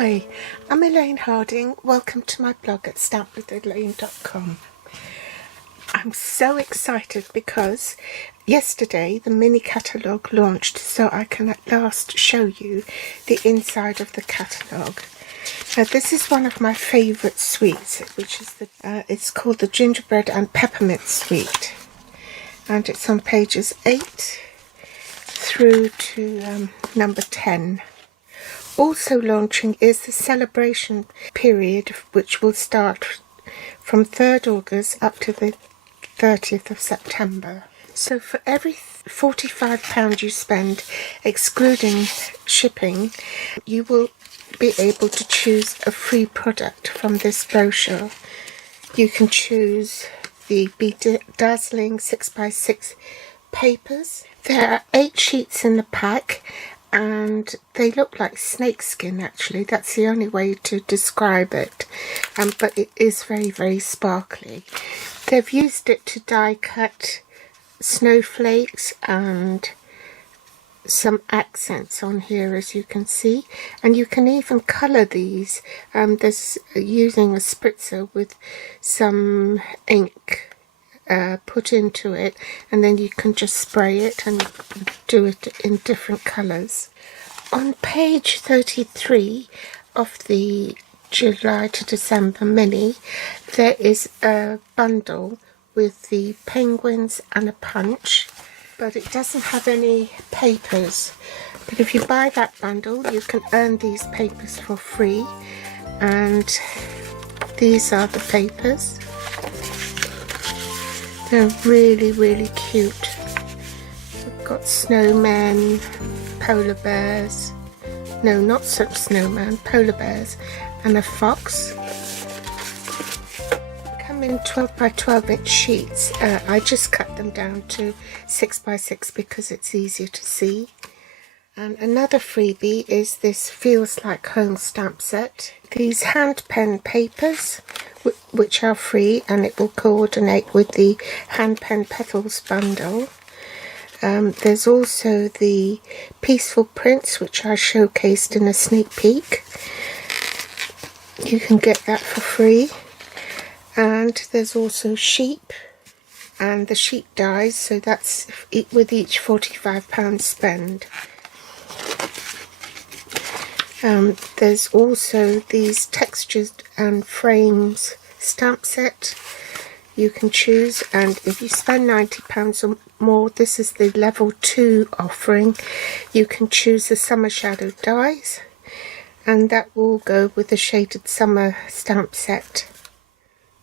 Hi, I'm Elaine Harding. Welcome to my blog at stampwithelaine.com. I'm so excited because yesterday the mini catalogue launched, so I can at last show you the inside of the catalogue. Now this is one of my favourite sweets, which is it's called the Gingerbread and Peppermint sweet, and it's on pages 8 through to number 10. Also launching is the celebration period, which will start from 3rd August up to the 30th of September. So for every £45 you spend, excluding shipping, you will be able to choose a free product from this brochure. You can choose the Dazzling 6x6 papers. There are 8 sheets in the pack, and they look like snakeskin. Actually, that's the only way to describe it, but it is very, very sparkly. They've used it to die cut snowflakes and some accents on here, as you can see, and you can even colour these. There's using a spritzer with some ink put into it, and then you can just spray it and do it in different colours. On page 33 of the July to December mini, there is a bundle with the penguins and a punch, but it doesn't have any papers. But if you buy that bundle, you can earn these papers for free, and these are the papers. They're really, really cute. We've got snowmen, polar bears, no, not such snowman, polar bears, and a fox. Come in 12 by 12 inch sheets. I just cut them down to 6 by 6 because it's easier to see. And another freebie is this Feels Like Home stamp set. These hand pen papers, which are free, and it will coordinate with the hand pen petals bundle. There's also the Peaceful Prints, which I showcased in a sneak peek. You can get that for free. And there's also sheep and the sheep dies, so that's with each £45 spend. There's also these textures and frames stamp set you can choose, and if you spend £90 or more, this is the level 2 offering. You can choose the summer shadow dies, and that will go with the shaded summer stamp set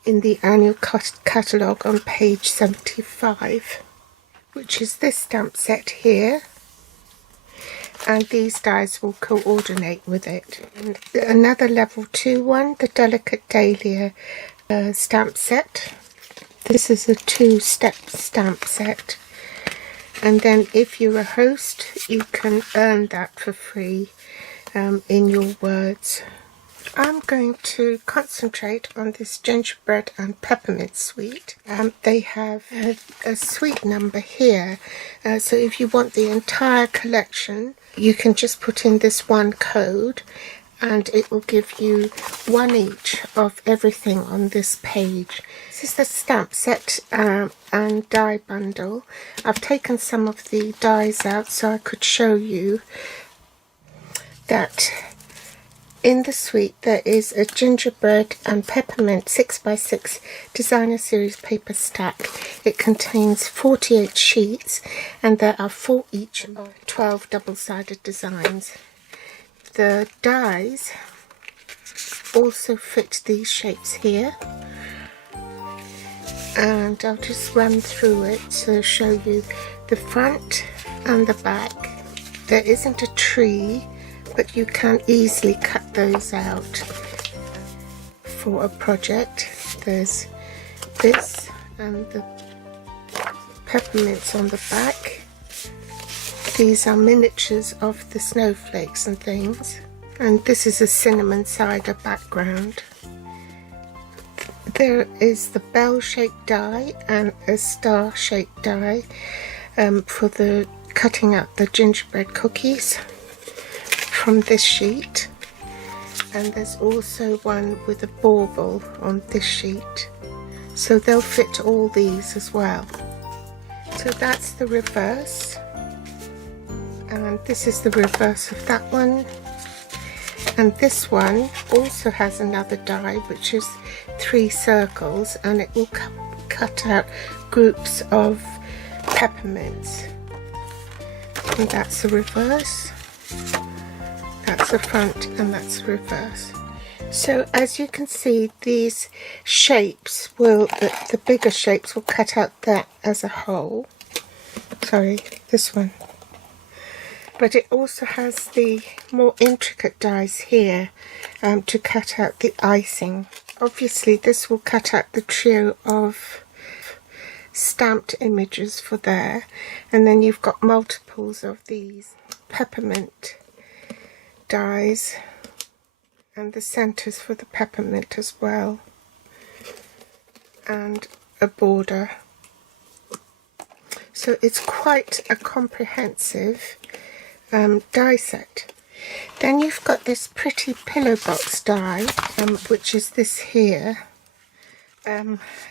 in the annual catalogue on page 75, which is this stamp set here. And these dies will coordinate with it. And another level 2 one, the Delicate Dahlia stamp set. This is a 2-step stamp set. And then if you're a host, you can earn that for free in your words. I'm going to concentrate on this Gingerbread and Peppermint sweet. They have a sweet number here, so if you want the entire collection, you can just put in this one code and it will give you one each of everything on this page. This is the stamp set and die bundle. I've taken some of the dies out so I could show you that in the suite there is a Gingerbread and Peppermint 6x6 designer series paper stack. It contains 48 sheets, and there are 4 each of 12 double-sided designs. The dies also fit these shapes here, and I'll just run through it to show you the front and the back. There isn't a tree, but you can easily cut those out for a project. There's this and the peppermints on the back. These are miniatures of the snowflakes and things. And this is a cinnamon cider background. There is the bell-shaped die and a star-shaped die for the cutting out the gingerbread cookies from this sheet. and there's also one with a bauble on this sheet, so they'll fit all these as well. So that's the reverse, and this is the reverse of that one. And this one also has another die, which is 3 circles, and it will cut out groups of peppermints. And that's the reverse, that's the front, and that's the reverse. So as you can see, these shapes will, the bigger shapes will cut out that as a whole. Sorry, this one. But it also has the more intricate dies here to cut out the icing. Obviously this will cut out the trio of stamped images for there, and then you've got multiples of these peppermint dies and the centers for the peppermint as well, and a border. So it's quite a comprehensive die set. Then you've got this pretty pillow box die, which is this here.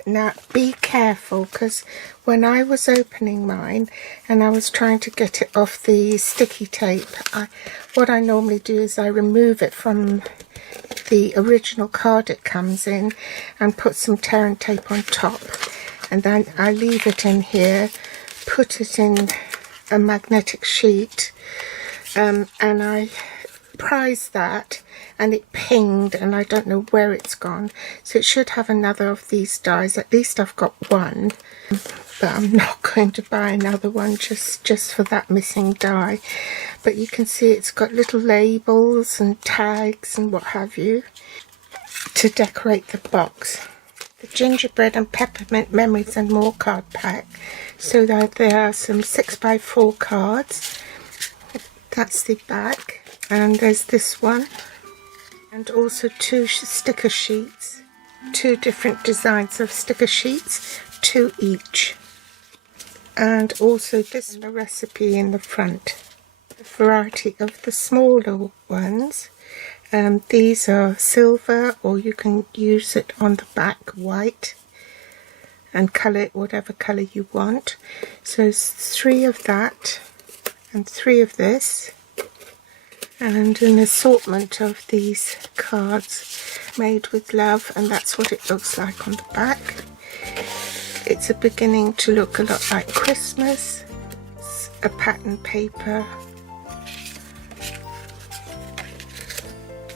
Now be careful, because when I was opening mine and I was trying to get it off the sticky tape, what I normally do is I remove it from the original card it comes in and put some tear and tape on top, and then I leave it in here, put it in a magnetic sheet, and I prized that, and it pinged, and I don't know where it's gone. So it should have another of these dies. At least I've got one, but I'm not going to buy another one just for that missing die. But you can see it's got little labels and tags and what have you to decorate the box. The Gingerbread and Peppermint Memories and More card pack. So that there are some 6x4 cards. That's the back. And there's this one, and also 2 sticker sheets, 2 different designs of sticker sheets, 2 each, and also this a recipe in the front. A variety of the smaller ones, these are silver, or you can use it on the back white and colour it whatever colour you want. So it's 3 of that and 3 of this, and an assortment of these cards made with love, and that's what it looks like on the back. It's beginning to look a lot like Christmas. It's a pattern paper.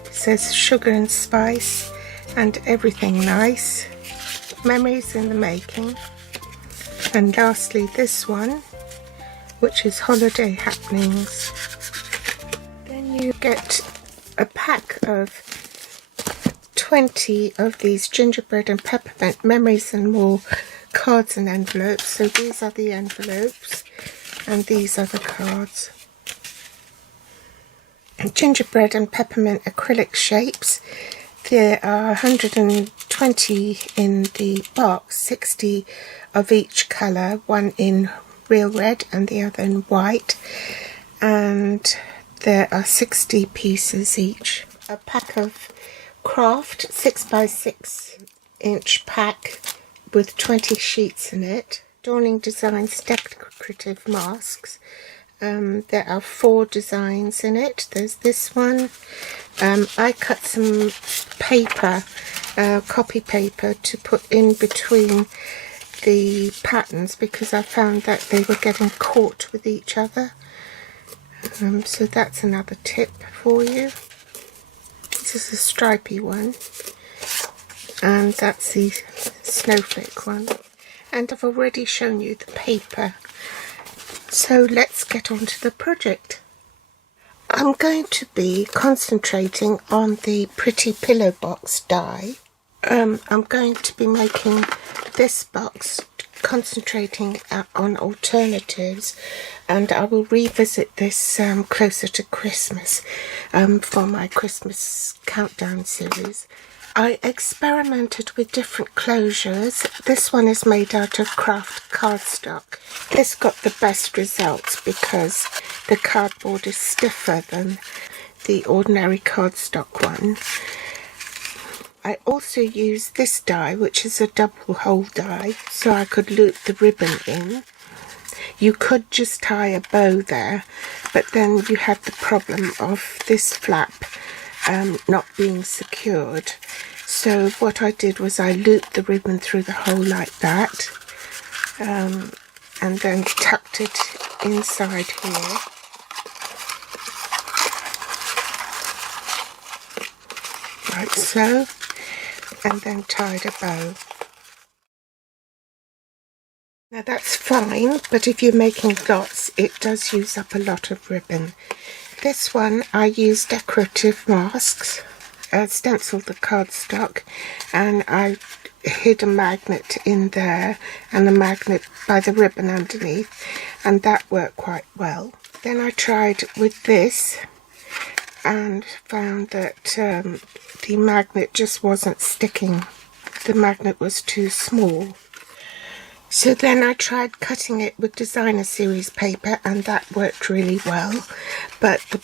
It says sugar and spice and everything nice. Memories in the making. And lastly this one, which is holiday happenings. You get a pack of 20 of these Gingerbread and Peppermint Memories and More cards and envelopes. So these are the envelopes and these are the cards. Gingerbread and Peppermint acrylic shapes. There are 120 in the box, 60 of each colour, one in real red and the other in white. And there are 60 pieces each. A pack of craft 6x6 inch pack with 20 sheets in it. Dawning Designs decorative masks. There are 4 designs in it. There's this one. I cut some paper, copy paper, to put in between the patterns because I found that they were getting caught with each other. So that's another tip for you. This is a stripy one, and that's the snowflake one, and I've already shown you the paper. So let's get on to the project. I'm going to be concentrating on the pretty pillow box die. I'm going to be making this box, concentrating on alternatives, and I will revisit this closer to Christmas for my Christmas countdown series. I experimented with different closures. This one is made out of craft cardstock. This got the best results because the cardboard is stiffer than the ordinary cardstock one. I also use this die, which is a double hole die, so I could loop the ribbon in. You could just tie a bow there, but then you have the problem of this flap not being secured. So what I did was I looped the ribbon through the hole like that, and then tucked it inside here. Like so, and then tied a bow. Now that's fine, but if you're making dots, it does use up a lot of ribbon. This one I use decorative masks, stenciled the cardstock, and I hid a magnet in there and a magnet by the ribbon underneath, and that worked quite well. Then I tried with this and found that the magnet just wasn't sticking. The magnet was too small. So then I tried cutting it with designer series paper, and that worked really well, but the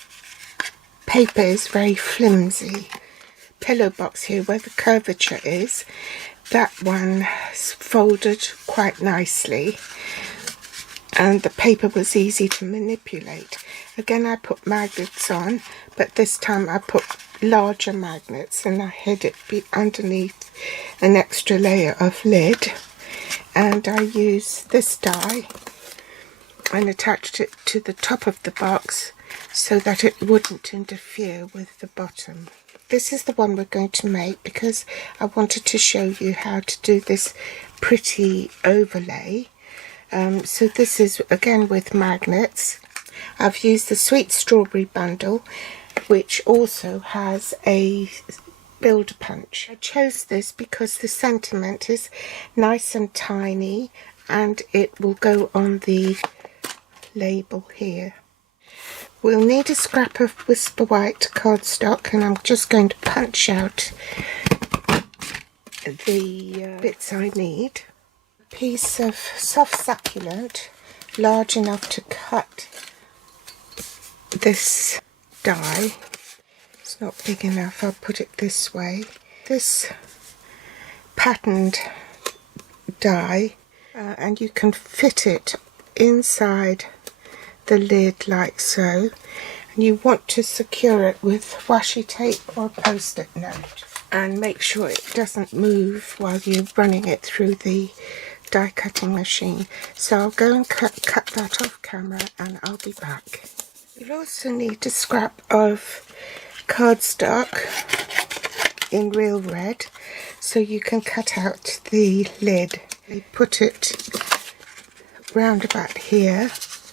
paper is very flimsy. Pillow box here where the curvature is, that one folded quite nicely, and the paper was easy to manipulate. Again, I put magnets on, but this time I put larger magnets, and I hid it underneath an extra layer of lid. And I used this die and attached it to the top of the box so that it wouldn't interfere with the bottom. This is the one we're going to make because I wanted to show you how to do this pretty overlay. So this is again with magnets. I've used the Sweet Strawberry bundle, which also has a build punch. I chose this because the sentiment is nice and tiny, and it will go on the label here. We'll need a scrap of Whisper White cardstock, and I'm just going to punch out the bits I need. A piece of soft succulent, large enough to cut this die. It's not big enough, I'll put it this way. This patterned die, and you can fit it inside the lid like so, and you want to secure it with washi tape or post-it note, and make sure it doesn't move while you're running it through the die cutting machine. So I'll go and cut that off camera, and I'll be back. You'll also need a scrap of cardstock in real red so you can cut out the lid. You put it round about here.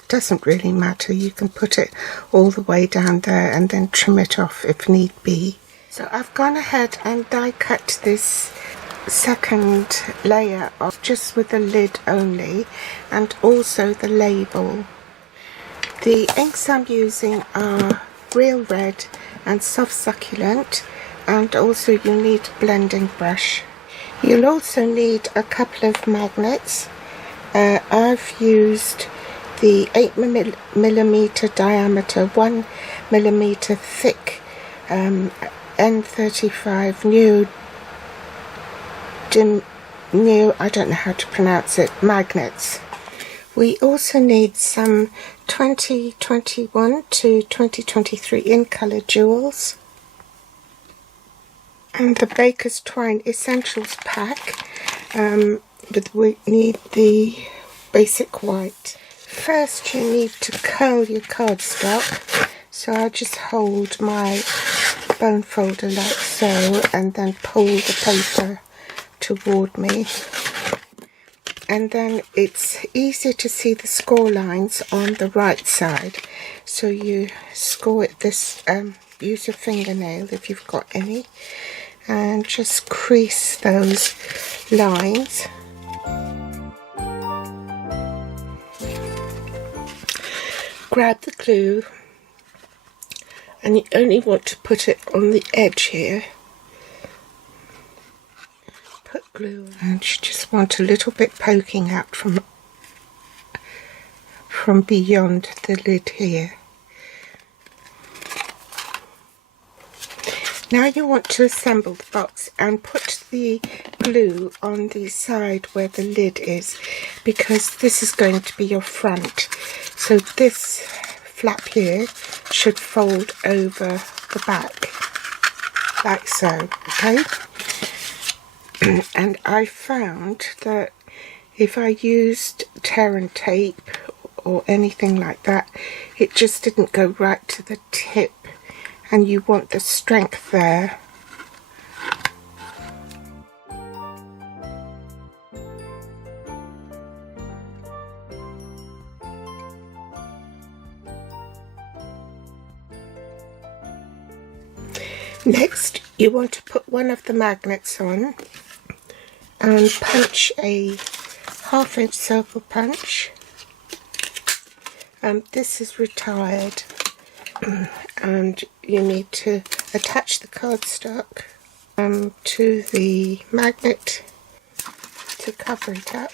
Doesn't really matter, you can put it all the way down there and then trim it off if need be. So I've gone ahead and die cut this second layer off just with the lid only, and also the label. The inks I'm using are real red and soft succulent, and also you need a blending brush. You'll also need a couple of magnets. I've used the 8mm diameter, 1mm thick N35 new, I don't know how to pronounce it, magnets. We also need some 2021 to 2023 in colour jewels, and the Baker's Twine Essentials pack, but we need the basic white. First you need to curl your cardstock, so I just hold my bone folder like so and then pull the paper toward me. And then it's easier to see the score lines on the right side, so you score it this, use your fingernail if you've got any, and just crease those lines. Grab the glue, and you only want to put it on the edge here. Put glue on, and you just want a little bit poking out from beyond the lid here. Now you want to assemble the box and put the glue on the side where the lid is, because this is going to be your front. So this flap here should fold over the back, like so, okay? And I found that if I used tear and tape or anything like that, it just didn't go right to the tip, and you want the strength there. Next, you want to put one of the magnets on and punch a 1/2 inch circle punch. This is retired, and you need to attach the cardstock to the magnet to cover it up.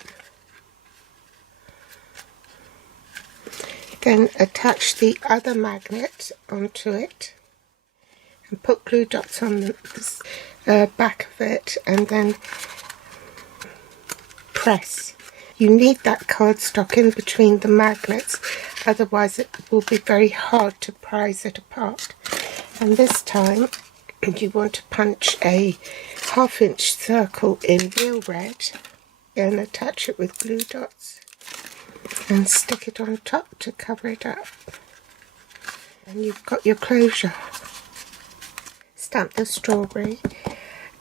Then attach the other magnet onto it and put glue dots on the back of it, and then press. You need that cardstock in between the magnets, otherwise it will be very hard to prise it apart. And this time you want to punch a 1/2 inch circle in real red and attach it with glue dots and stick it on top to cover it up. And you've got your closure. Stamp the strawberry,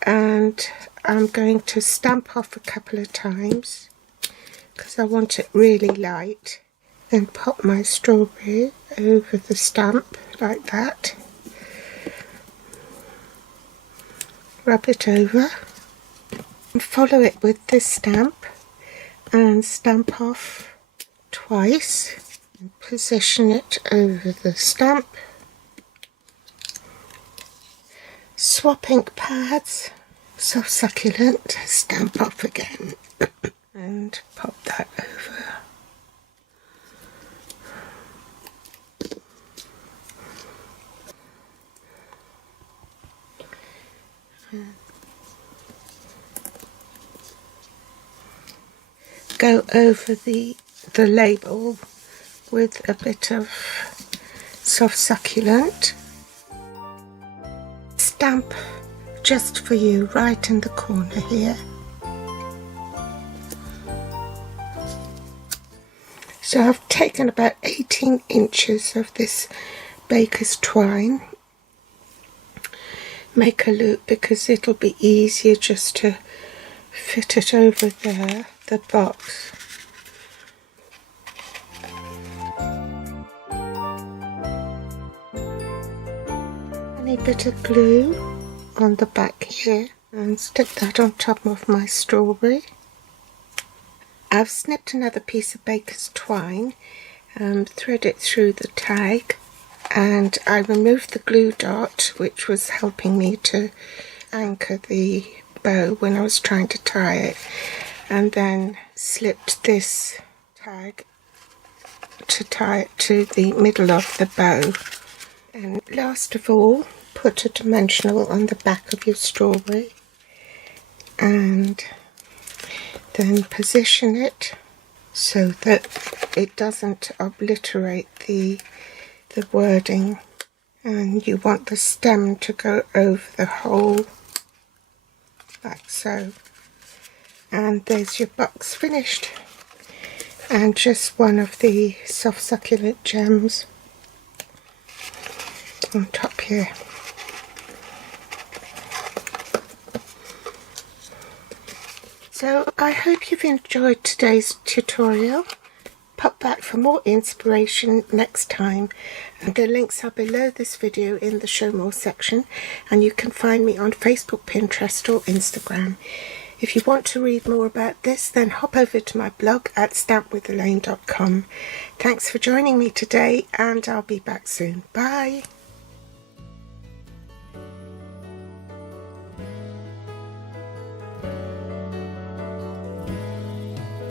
and I'm going to stamp off a couple of times because I want it really light. Then pop my strawberry over the stamp like that. Rub it over. And follow it with this stamp and stamp off twice. And position it over the stamp. Swap ink pads, soft succulent, stamp off again and pop that over. Go over the label with a bit of soft succulent. Stamp just for you right in the corner here. So I've taken about 18 inches of this baker's twine. Make a loop because it'll be easier just to fit it over there, the box. A bit of glue on the back here and stick that on top of my strawberry. I've snipped another piece of baker's twine and thread it through the tag, and I removed the glue dot which was helping me to anchor the bow when I was trying to tie it, and then slipped this tag to tie it to the middle of the bow. And last of all, put a dimensional on the back of your strawberry and then position it so that it doesn't obliterate the wording, and you want the stem to go over the whole like so. And there's your box finished, and just one of the soft succulent gems on top here. So I hope you've enjoyed today's tutorial. Pop back for more inspiration next time, and the links are below this video in the show more section, and you can find me on Facebook, Pinterest or Instagram. If you want to read more about this, then hop over to my blog at stampwithelaine.com. Thanks for joining me today, and I'll be back soon. Bye!